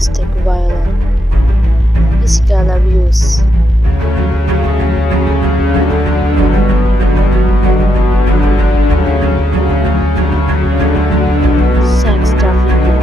domestic violence, physical abuse, sex trafficking,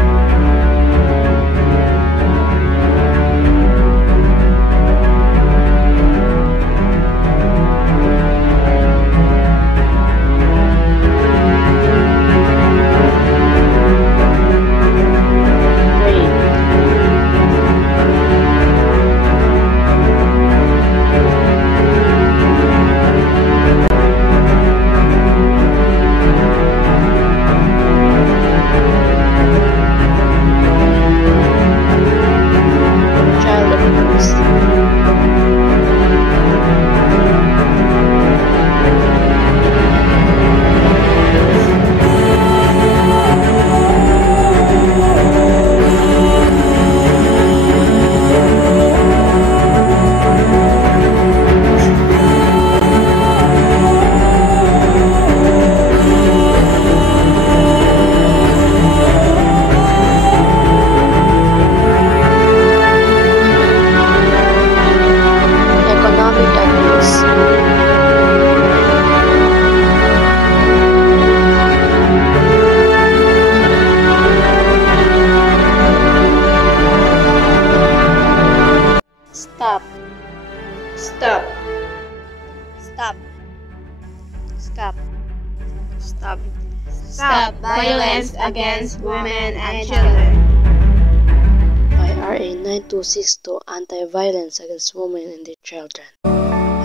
child abuse, economic abuse, stop, Stop. stop, stop, stop. Stop violence against women and children. By RA 9262 Anti-Violence Against Women and Their Children.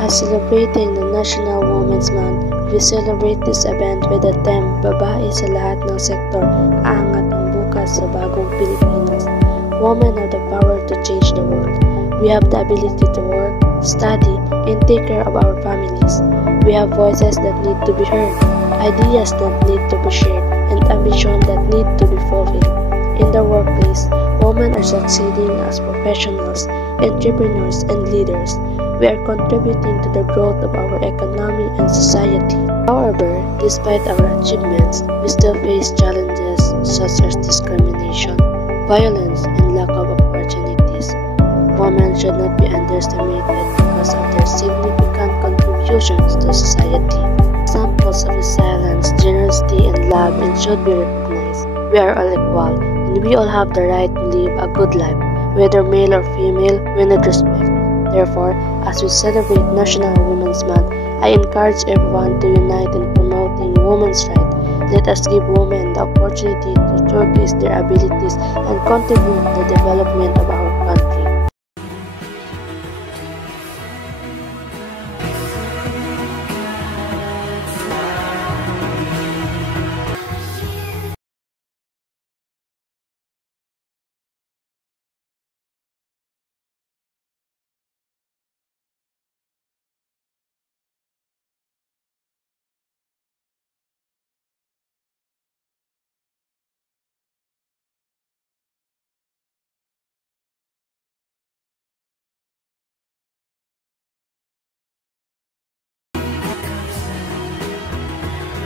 As celebrating the National Women's Month, we celebrate this event with the theme, Babae sa lahat ng sektor, aangat ang bukas sa bagong Pilipinas. Women have the power to change the world. We have the ability to work, study, and take care of our families. We have voices that need to be heard, ideas that need to be shared, and ambition that need to be fulfilled. In the workplace, women are succeeding as professionals, entrepreneurs, and leaders. We are contributing to the growth of our economy and society. However, despite our achievements, we still face challenges such as discrimination, violence, and lack of opportunities. Women should not be underestimated because of their significant contributions to society. Examples of resilience, generosity, and love should be recognized. We are all equal, and we all have the right to live a good life, whether male or female, we need respect. Therefore, as we celebrate National Women's Month, I encourage everyone to unite in promoting women's rights. Let us give women the opportunity to showcase their abilities and contribute to the development of our